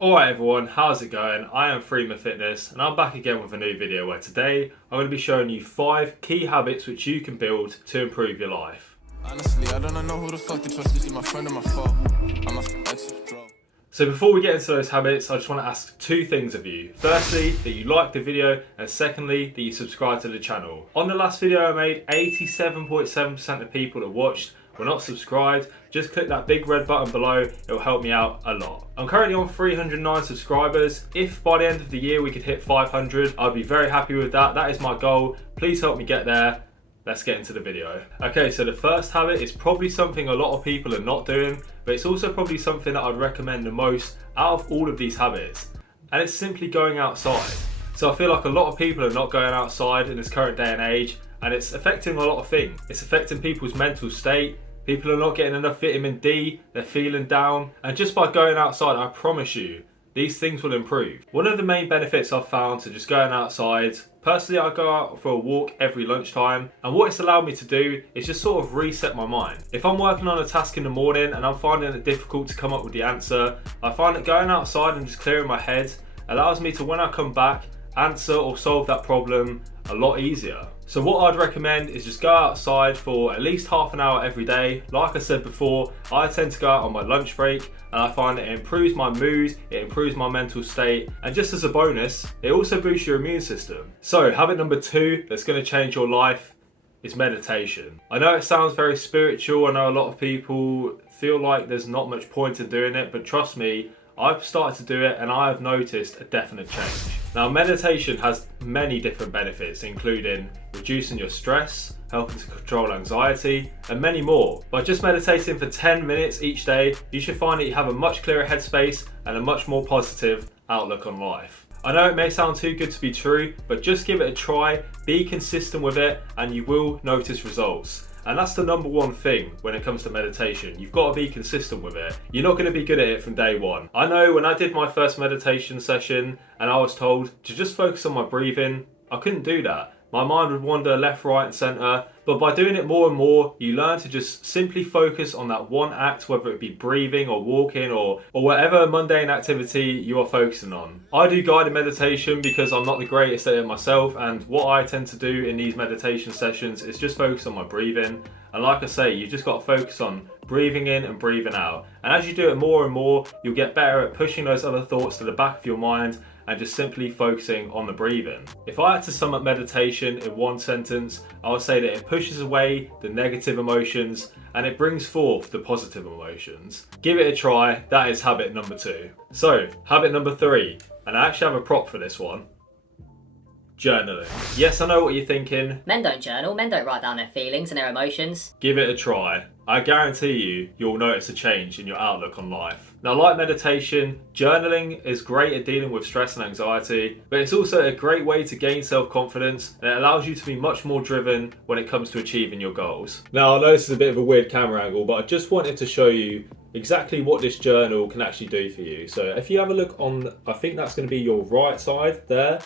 Alright everyone, how's it going? I am Freeman Fitness and I'm back again with a new video where today I'm going to be showing you 5 key habits which you can build to improve your life. Honestly, I don't know who the fuck to trust. Is he my friend or my foe? I must exit draw. So before we get into those habits, I just want to ask two things of you. Firstly, that you like the video, and secondly, that you subscribe to the channel. On the last video I made, 87.7% of people that watched were not subscribed. Just click that big red button below, it will help me out a lot. I'm currently on 309 subscribers. If by the end of the year we could hit 500, I'd be very happy with that. That is my goal. Please help me get there. Let's get into the video. Okay, so the first habit is probably something a lot of people are not doing, but it's also probably something that I'd recommend the most out of all of these habits. And it's simply going outside. So I feel like a lot of people are not going outside in this current day and age, and it's affecting a lot of things. It's affecting people's mental state. People are not getting enough vitamin D, they're feeling down, and just by going outside, I promise you, these things will improve. One of the main benefits I've found to just going outside, personally I go out for a walk every lunchtime, and what it's allowed me to do is just sort of reset my mind. If I'm working on a task in the morning and I'm finding it difficult to come up with the answer, I find that going outside and just clearing my head allows me to, when I come back, answer or solve that problem a lot easier. So what I'd recommend is just go outside for at least half an hour every day. Like I said before, I tend to go out on my lunch break and I find it improves my mood, it improves my mental state, and just as a bonus, it also boosts your immune system. So habit number 2 that's going to change your life is meditation. I know it sounds very spiritual. I know a lot of people feel like there's not much point in doing it, but trust me, I've started to do it and I have noticed a definite change. Now, meditation has many different benefits, including reducing your stress, helping to control anxiety, and many more. By just meditating for 10 minutes each day, you should find that you have a much clearer headspace and a much more positive outlook on life. I know it may sound too good to be true, but just give it a try, be consistent with it, and you will notice results. And that's the number one thing when it comes to meditation. You've got to be consistent with it. You're not going to be good at it from day one. I know when I did my first meditation session and I was told to just focus on my breathing, I couldn't do that. My mind would wander left, right and centre, but by doing it more and more, you learn to just simply focus on that one act, whether it be breathing or walking or whatever mundane activity you are focusing on. I do guided meditation because I'm not the greatest at it myself, and what I tend to do in these meditation sessions is just focus on my breathing. And like I say, you just got to focus on breathing in and breathing out. And as you do it more and more, you'll get better at pushing those other thoughts to the back of your mind and just simply focusing on the breathing. If I had to sum up meditation in one sentence, I would say that it pushes away the negative emotions and it brings forth the positive emotions. Give it a try. That is habit number 2. So, habit number 3, and I actually have a prop for this one. Journaling. Yes, I know what you're thinking. Men don't journal, men don't write down their feelings and their emotions. Give it a try. I guarantee you'll notice a change in your outlook on life. Now, like meditation, journaling is great at dealing with stress and anxiety, but it's also a great way to gain self-confidence, and it allows you to be much more driven when it comes to achieving your goals. Now, I know this is a bit of a weird camera angle, but I just wanted to show you exactly what this journal can actually do for you. So if you have a look on, I think that's going to be your right side there.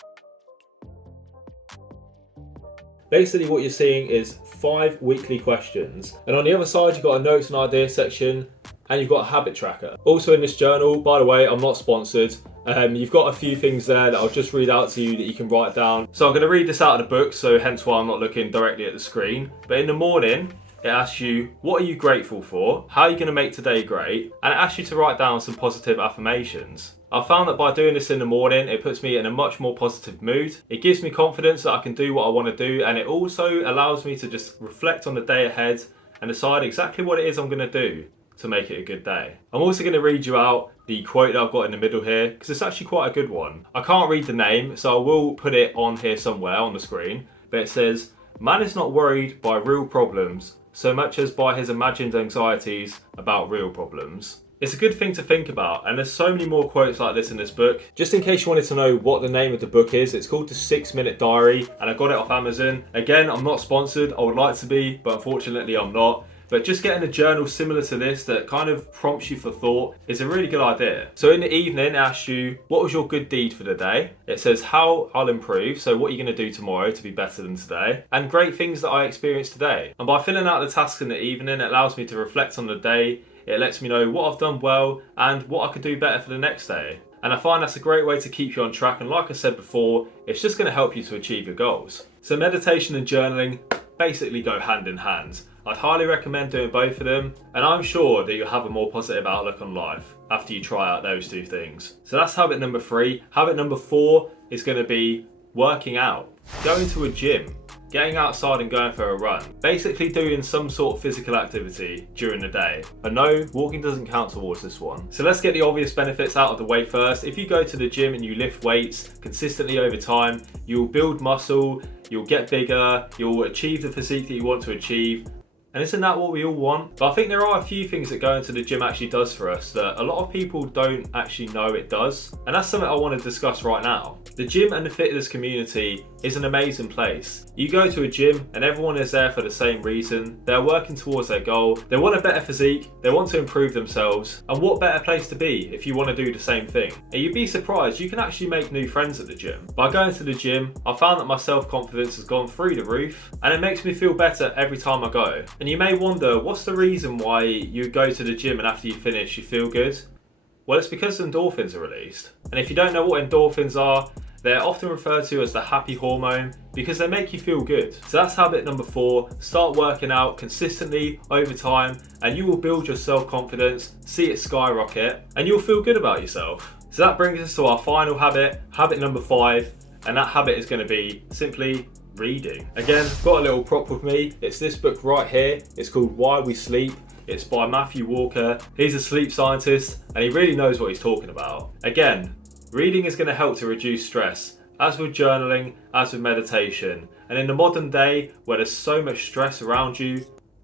Basically what you're seeing is 5 weekly questions, and on the other side you've got a notes and ideas section and you've got a habit tracker. Also in this journal, by the way, I'm not sponsored, you've got a few things there that I'll just read out to you that you can write down. So I'm going to read this out of the book, so hence why I'm not looking directly at the screen. But in the morning it asks you, what are you grateful for? How are you going to make today great? And it asks you to write down some positive affirmations. I found that by doing this in the morning, it puts me in a much more positive mood. It gives me confidence that I can do what I want to do, and it also allows me to just reflect on the day ahead and decide exactly what it is I'm going to do to make it a good day. I'm also going to read you out the quote that I've got in the middle here, because it's actually quite a good one. I can't read the name, so I will put it on here somewhere on the screen, but it says, "Man is not worried by real problems so much as by his imagined anxieties about real problems." It's a good thing to think about, and there's so many more quotes like this in this book. Just in case you wanted to know what the name of the book is, it's called The 6-Minute Diary, and I got it off Amazon. Again, I'm not sponsored. I would like to be, but unfortunately I'm not. But just getting a journal similar to this that kind of prompts you for thought is a really good idea. So in the evening, it asks you, what was your good deed for the day? It says how I'll improve, so what you're going to do tomorrow to be better than today, and great things that I experienced today. And by filling out the tasks in the evening, it allows me to reflect on the day. It lets me know what I've done well and what I could do better for the next day. And I find that's a great way to keep you on track, and like I said before, it's just going to help you to achieve your goals. So meditation and journaling basically go hand in hand. I'd highly recommend doing both of them, and I'm sure that you'll have a more positive outlook on life after you try out those two things. So that's habit number 3. Habit number 4 is going to be working out. Going to a gym, getting outside and going for a run. Basically doing some sort of physical activity during the day. But no, walking doesn't count towards this one. So let's get the obvious benefits out of the way first. If you go to the gym and you lift weights consistently over time, you'll build muscle, you'll get bigger, you'll achieve the physique that you want to achieve. And isn't that what we all want? But I think there are a few things that going to the gym actually does for us that a lot of people don't actually know it does. And that's something I want to discuss right now. The gym and the fitness community is an amazing place. You go to a gym and everyone is there for the same reason. They're working towards their goal. They want a better physique. They want to improve themselves. And what better place to be if you want to do the same thing? And you'd be surprised, you can actually make new friends at the gym. By going to the gym, I found that my self-confidence has gone through the roof, and it makes me feel better every time I go. And you may wonder, what's the reason why you go to the gym and after you finish you feel good? Well, it's because endorphins are released. And if you don't know what endorphins are, they're often referred to as the happy hormone because they make you feel good. So that's habit number 4. Start working out consistently over time and you will build your self-confidence, see it skyrocket, and you'll feel good about yourself. So that brings us to our final habit, habit number 5, and that habit is going to be simply reading. Again, I've got a little prop with me. It's this book right here. It's called Why We Sleep. It's by Matthew Walker. He's a sleep scientist and he really knows what he's talking about. Again, reading is going to help to reduce stress, as with journaling, as with meditation. And in the modern day, where there's so much stress around you,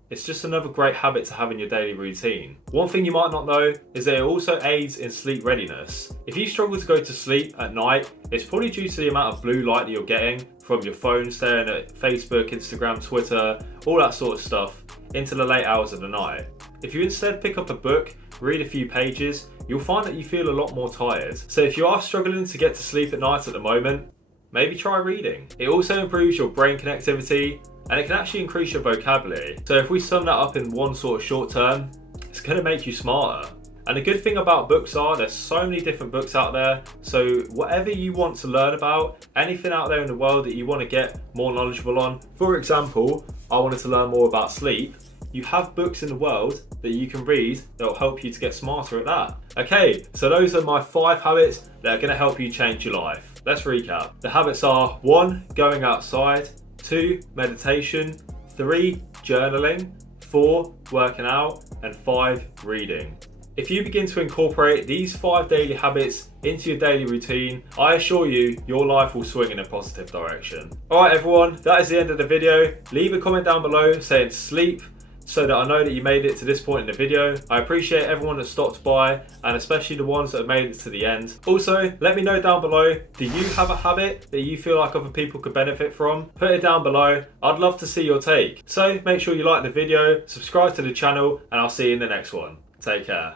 it's just another great habit to have in your daily routine. One thing you might not know is that it also aids in sleep readiness. If you struggle to go to sleep at night, it's probably due to the amount of blue light that you're getting from your phone, staring at Facebook, Instagram, Twitter, all that sort of stuff, into the late hours of the night. If you instead pick up a book, read a few pages, you'll find that you feel a lot more tired. So if you are struggling to get to sleep at night at the moment, maybe try reading. It also improves your brain connectivity and it can actually increase your vocabulary. So if we sum that up in one sort of short term, it's going to make you smarter. And the good thing about books are there's so many different books out there. So whatever you want to learn about, anything out there in the world that you want to get more knowledgeable on. For example, I wanted to learn more about sleep. You have books in the world that you can read that will help you to get smarter at that. Okay, so those are my 5 habits that are going to help you change your life. Let's recap. The habits are 1, going outside, 2, meditation, 3, journaling, 4, working out, and 5, reading. If you begin to incorporate these 5 daily habits into your daily routine, I assure you, your life will swing in a positive direction. Alright everyone, that is the end of the video. Leave a comment down below saying sleep, so that I know that you made it to this point in the video. I appreciate everyone that stopped by, and especially the ones that have made it to the end. Also, let me know down below, do you have a habit that you feel like other people could benefit from? Put it down below. I'd love to see your take. So make sure you like the video, subscribe to the channel, and I'll see you in the next one. Take care.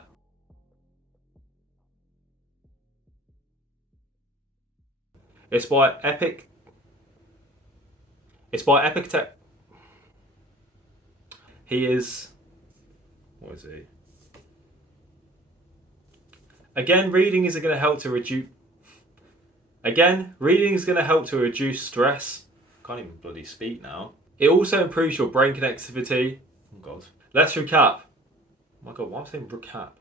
It's by Epic Tech. He is, what is he? Again, reading is going to help to reduce stress. Can't even bloody speak now. It also improves your brain connectivity. Oh God. Let's recap. Oh my God, why am I saying recap?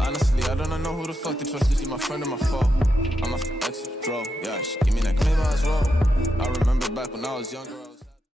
Honestly, I don't know who the fuck to trust. Is he my friend or my foe? I'm off the exit, bro. Yeah, she give me that claim as well. I remember back when I was younger.